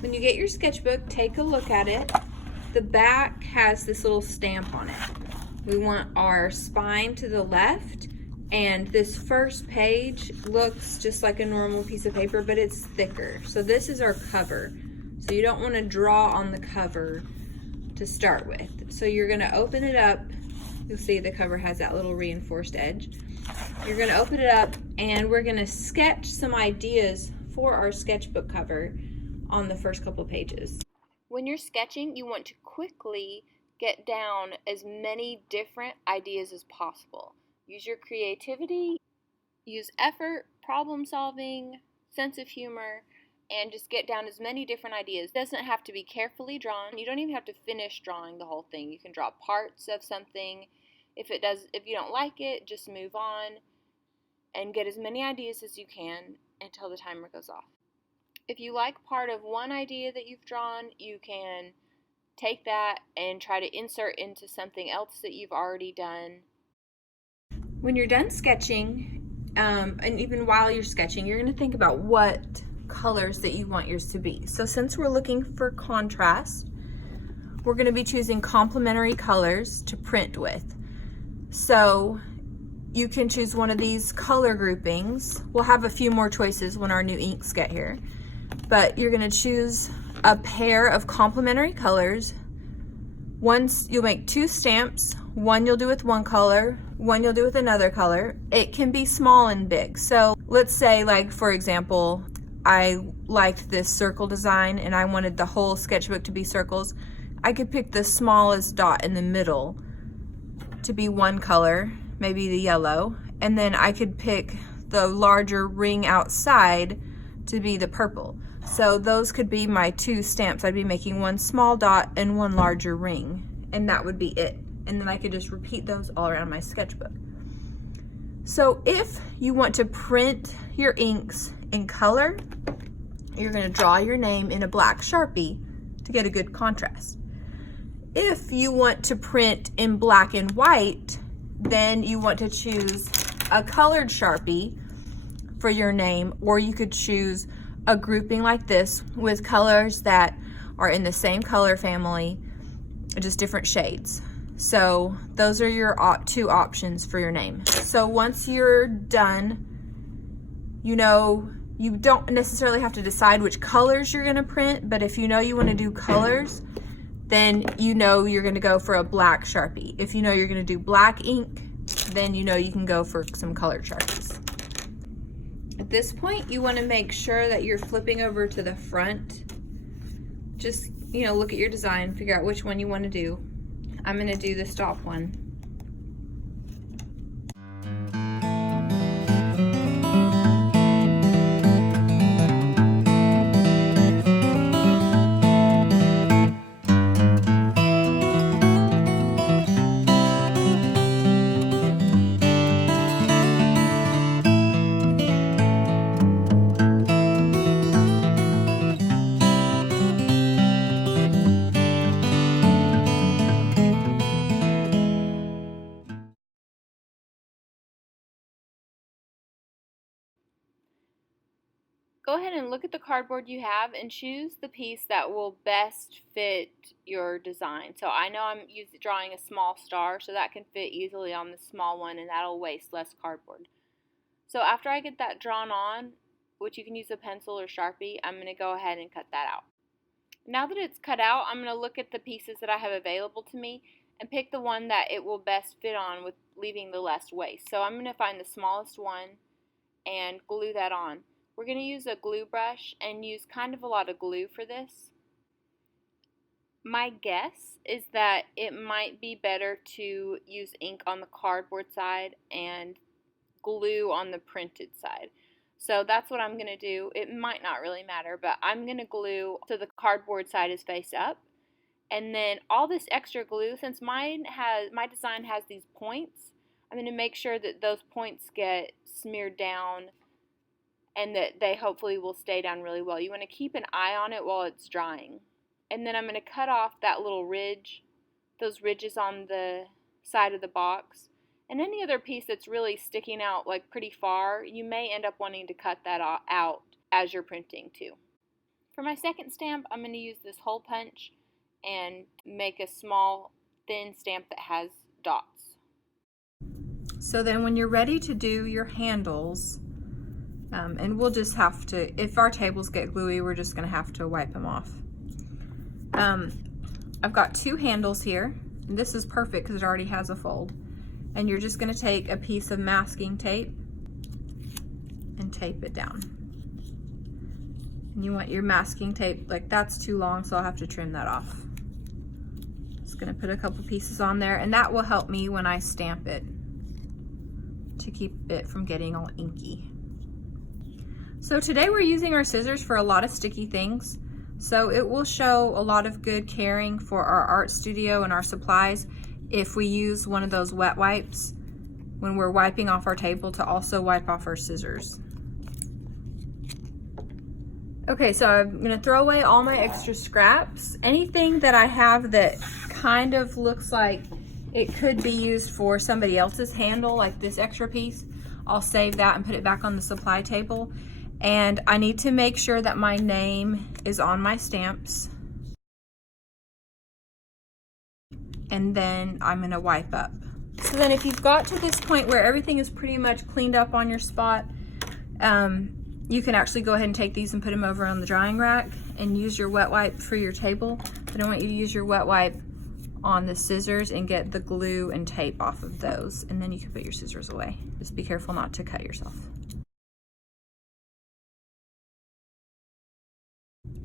When you get your sketchbook, take a look at it. The back has this little stamp on it. We want our spine to the left, and this first page looks just like a normal piece of paper, but it's thicker. So this is our cover. So you don't want to draw on the cover to start with. So you're going to open it up. You'll see the cover has that little reinforced edge. You're going to open it up, and we're going to sketch some ideas for our sketchbook cover on the first couple pages. When you're sketching, you want to quickly get down as many different ideas as possible. Use your creativity, use effort, problem solving, sense of humor, and just get down as many different ideas. It doesn't have to be carefully drawn. You don't even have to finish drawing the whole thing. You can draw parts of something. If you don't like it, just move on and get as many ideas as you can until the timer goes off. If you like part of one idea that you've drawn, you can take that and try to insert into something else that you've already done. When you're done sketching, and even while you're sketching, you're going to think about what colors that you want yours to be. So since we're looking for contrast, we're going to be choosing complementary colors to print with. So you can choose one of these color groupings. We'll have a few more choices when our new inks get here. But you're going to choose a pair of complementary colors. Once you'll make 2 stamps. One you'll do with one color, one you'll do with another color. It can be small and big. So let's say, like, for example, I liked this circle design and I wanted the whole sketchbook to be circles. I could pick the smallest dot in the middle to be one color, maybe the yellow, and then I could pick the larger ring outside to be the purple. So those could be my 2 stamps. I'd be making one small dot and one larger ring, and that would be it. And then I could just repeat those all around my sketchbook. So if you want to print your inks in color, you're going to draw your name in a black Sharpie to get a good contrast. If you want to print in black and white, then you want to choose a colored Sharpie for your name, or you could choose a grouping like this with colors that are in the same color family, just different shades. So those are your 2 options for your name. So once you're done, you know, you don't necessarily have to decide which colors you're going to print, but if you know you want to do colors, then you know you're going to go for a black Sharpie. If you know you're going to do black ink, then you know you can go for some colored Sharpies. At this point, you want to make sure that you're flipping over to the front. Just, look at your design, figure out which one you want to do. I'm going to do the stop one. Go ahead and look at the cardboard you have and choose the piece that will best fit your design. So I know I'm drawing a small star, so that can fit easily on the small one, and that'll waste less cardboard. So after I get that drawn on, which you can use a pencil or Sharpie, I'm going to go ahead and cut that out. Now that it's cut out, I'm going to look at the pieces that I have available to me and pick the one that it will best fit on with leaving the less waste. So I'm going to find the smallest one and glue that on. We're going to use a glue brush and use kind of a lot of glue for this. My guess is that it might be better to use ink on the cardboard side and glue on the printed side. So that's what I'm going to do. It might not really matter, but I'm going to glue so the cardboard side is face up. And then all this extra glue, since my design has these points, I'm going to make sure that those points get smeared down and that they hopefully will stay down really well. You want to keep an eye on it while it's drying. And then I'm going to cut off that little ridge, those ridges on the side of the box. And any other piece that's really sticking out like pretty far, you may end up wanting to cut that out as you're printing too. For my second stamp, I'm going to use this hole punch and make a small thin stamp that has dots. So then when you're ready to do your handles, and we'll just have to, if our tables get gluey, we're just going to have to wipe them off. I've got 2 handles here, and this is perfect because it already has a fold. And you're just going to take a piece of masking tape and tape it down. And you want your masking tape, like that's too long, so I'll have to trim that off. Just going to put a couple pieces on there, and that will help me when I stamp it to keep it from getting all inky. So today we're using our scissors for a lot of sticky things. So it will show a lot of good caring for our art studio and our supplies if we use one of those wet wipes when we're wiping off our table to also wipe off our scissors. Okay, so I'm gonna throw away all my extra scraps. Anything that I have that kind of looks like it could be used for somebody else's handle, like this extra piece, I'll save that and put it back on the supply table. And I need to make sure that my name is on my stamps. And then I'm gonna wipe up. So then if you've got to this point where everything is pretty much cleaned up on your spot, you can actually go ahead and take these and put them over on the drying rack and use your wet wipe for your table. But I want you to use your wet wipe on the scissors and get the glue and tape off of those. And then you can put your scissors away. Just be careful not to cut yourself.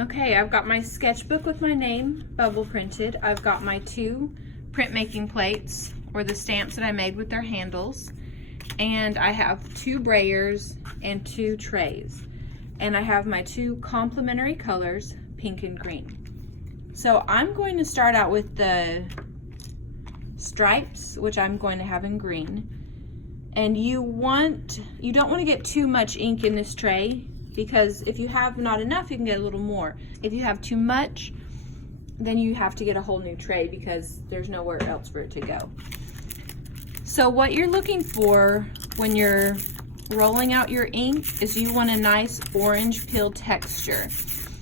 Okay, I've got my sketchbook with my name bubble printed. I've got my 2 printmaking plates, or the stamps that I made with their handles. And I have 2 brayers and 2 trays. And I have my 2 complementary colors, pink and green. So I'm going to start out with the stripes, which I'm going to have in green. And you don't want to get too much ink in this tray, because if you have not enough, you can get a little more. If you have too much, then you have to get a whole new tray because there's nowhere else for it to go. So what you're looking for when you're rolling out your ink is you want a nice orange peel texture.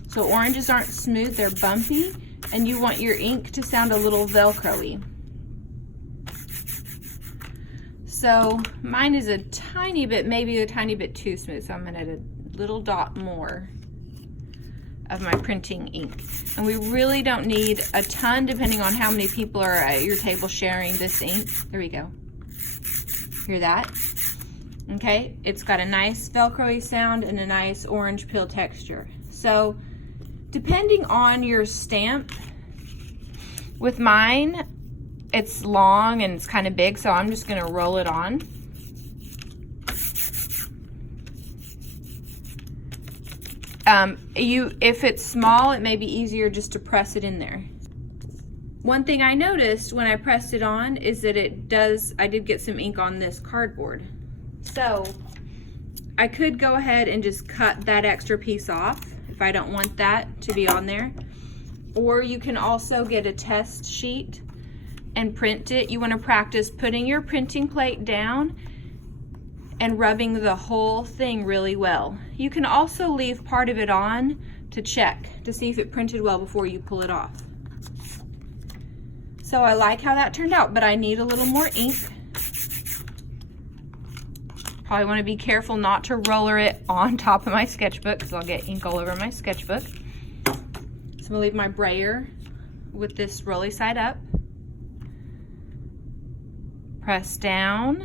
So oranges aren't smooth, they're bumpy, and you want your ink to sound a little Velcro-y. So mine is a tiny bit, maybe a tiny bit too smooth, so I'm gonna add a little dot more of my printing ink. And we really don't need a ton depending on how many people are at your table sharing this ink. There we go. Hear that? Okay, it's got a nice Velcro-y sound and a nice orange peel texture. So depending on your stamp, with mine, it's long and it's kind of big, so I'm just gonna roll it on. If it's small, it may be easier just to press it in there. One thing I noticed when I pressed it on is that I did get some ink on this cardboard. So I could go ahead and just cut that extra piece off if I don't want that to be on there. Or you can also get a test sheet and print it. You want to practice putting your printing plate down and rubbing the whole thing really well. You can also leave part of it on to check to see if it printed well before you pull it off. So I like how that turned out, but I need a little more ink. Probably want to be careful not to roller it on top of my sketchbook because I'll get ink all over my sketchbook. So I'm gonna leave my brayer with this rolly side up. Press down.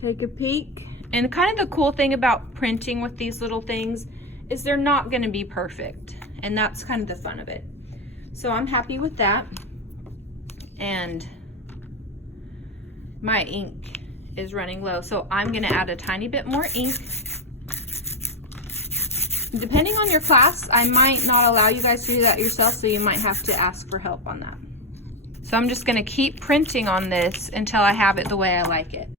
Take a peek. And kind of the cool thing about printing with these little things is they're not going to be perfect. And that's kind of the fun of it. So I'm happy with that. And my ink is running low. So I'm going to add a tiny bit more ink. Depending on your class, I might not allow you guys to do that yourself, so you might have to ask for help on that. So I'm just going to keep printing on this until I have it the way I like it.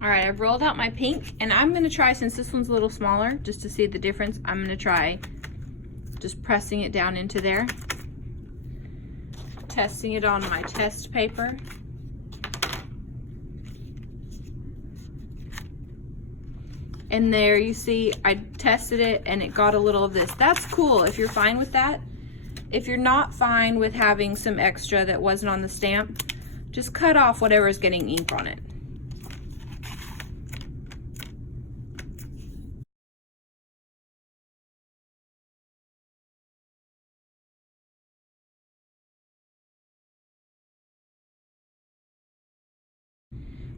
All right, I've rolled out my pink, and I'm gonna try, since this one's a little smaller, just to see the difference, I'm gonna try just pressing it down into there, testing it on my test paper. And there you see, I tested it and it got a little of this. That's cool if you're fine with that. If you're not fine with having some extra that wasn't on the stamp, just cut off whatever is getting ink on it.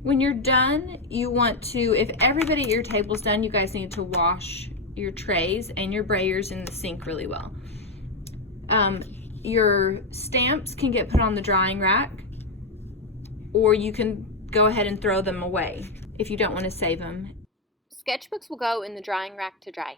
When you're done, you want to, if everybody at your table's done, you guys need to wash your trays and your brayers in the sink really well. Your stamps can get put on the drying rack, or you can go ahead and throw them away if you don't want to save them. Sketchbooks will go in the drying rack to dry.